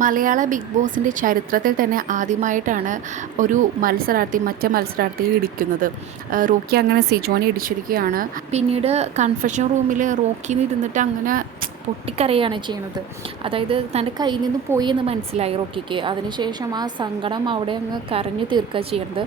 മലയാള big ബോസിന്റെ ചരിത്രത്തിൽ തന്നെ ആദ്യമായിട്ടാണ് ഒരു മത്സരാർത്ഥി മറ്റേ മത്സരാർത്ഥിയെ ഇടിക്കുന്നത്. റോക്കി അങ്ങനെ സിജോനെ ഇടിച്ചിരിക്കുകയാണ്. പിന്നീട് കൺഫെഷൻ റൂമിൽ റോക്കി ഇരുന്നിട്ട് അങ്ങനെ പൊട്ടിക്കരയാണ് ചെയ്യുന്നത് അതായത് തന്റെ കയ്യിൽ നിന്ന് പോയി എന്ന് മനസ്സിലായി റോക്കിക്ക്. അതിനുശേഷം ആ സങ്കടം അവിടെ അങ്ങ് കരഞ്ഞു തീർക്കുക ചെയ്യുന്നത്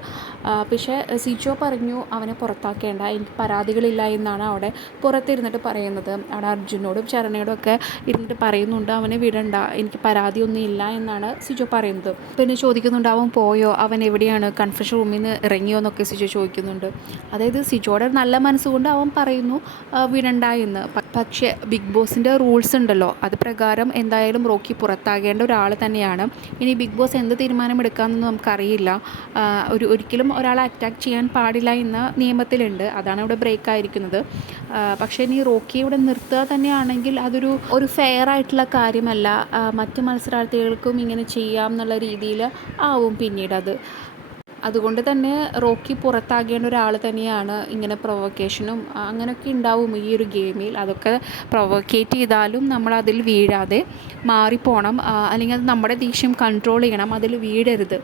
പക്ഷേ സിജോ പറഞ്ഞു അവനെ പുറത്താക്കേണ്ട. എനിക്ക് പരാതികളില്ല എന്നാണ് അവിടെ പുറത്തിരുന്നിട്ട് പറയുന്നത്. അവിടെ അർജുനോടും ചരണയോടും ഒക്കെ ഇരുന്നിട്ട് പറയുന്നുണ്ട് അവനെ വിടണ്ട. എനിക്ക് പരാതിയൊന്നും ഇല്ല എന്നാണ് സിജോ പറയുന്നത്. പിന്നെ ചോദിക്കുന്നുണ്ട് അവൻ പോയോ? അവൻ എവിടെയാണ്? കൺഫ്യൂഷൻ റൂമിൽ നിന്ന് ഇറങ്ങിയോ? എന്നൊക്കെ സിജോ ചോദിക്കുന്നുണ്ട്. അതായത് സിജോയുടെ നല്ല മനസ്സുകൊണ്ട് അവൻ പറയുന്നു വിടണ്ട എന്ന്. പക്ഷേ ബിഗ് ബോസിന്റെ റൂൾസ് ഉണ്ടല്ലോ. അത് പ്രകാരം എന്തായാലും റോക്കി പുറത്താകേണ്ട ഒരാൾ തന്നെയാണ്. ഇനി ബിഗ് ബോസ് എന്ത് തീരുമാനം എടുക്കാമെന്ന് നമുക്കറിയില്ല ഒരു ഒരിക്കലും ഒരാളെ അറ്റാക്ക് ചെയ്യാൻ പാടില്ല എന്ന നിയമത്തിലുണ്ട്. അതാണ് ഇവിടെ ബ്രേക്ക് ആയിരിക്കുന്നത്. പക്ഷേ ഇനി റോക്കി ഇവിടെ നിർത്തുക തന്നെയാണെങ്കിൽ അതൊരു ഒരു ഫെയർ ആയിട്ടുള്ള കാര്യമല്ല. മറ്റ് മത്സരാർത്ഥികൾക്കും ഇങ്ങനെ ചെയ്യാം എന്നുള്ള രീതിയിൽ ആവും പിന്നീട് അത്. അതുകൊണ്ട് തന്നെ റോക്കി പുറത്താകേണ്ട ഒരാൾ തന്നെയാണ് ഇങ്ങനെ പ്രൊവക്കേഷനും അങ്ങനെയൊക്കെ ഉണ്ടാവും ഈ ഒരു ഗെയിമിൽ അതൊക്കെ പ്രൊവക്കേറ്റ് ചെയ്താലും നമ്മൾ അതിൽ വീഴാതെ മാറിപ്പോണം. അല്ലെങ്കിൽ അത് നമ്മുടെ ദേഷ്യം കൺട്രോൾ ചെയ്യണം അതിൽ വീഴരുത്.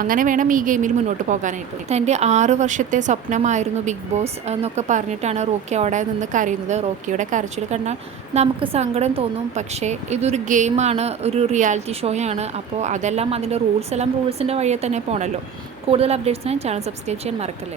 അങ്ങനെ വേണം ഈ ഗെയിമിൽ മുന്നോട്ട് പോകാനായിട്ട്. തന്റെ ആറ് വർഷത്തെ സ്വപ്നമായിരുന്നു ബിഗ് ബോസ് എന്നൊക്കെ പറഞ്ഞിട്ടാണ് റോക്കി അവിടെ നിന്ന് കരയുന്നത്. റോക്കിയുടെ കരച്ചിൽ കണ്ടാൽ നമുക്ക് സങ്കടം തോന്നും. പക്ഷേ ഇതൊരു ഗെയിമാണ് ഒരു റിയാലിറ്റി ഷോയാണ് അപ്പോൾ അതെല്ലാം അതിന്റെ റൂൾസ് എല്ലാം റൂൾസിന്റെ വഴിയെ തന്നെ പോകണമല്ലോ കൂടുതൽ അപ്ഡേറ്റ്സിനായി ചാനൽ സബ്സ്ക്രൈബ് ചെയ്യാൻ മറക്കല്ലേ.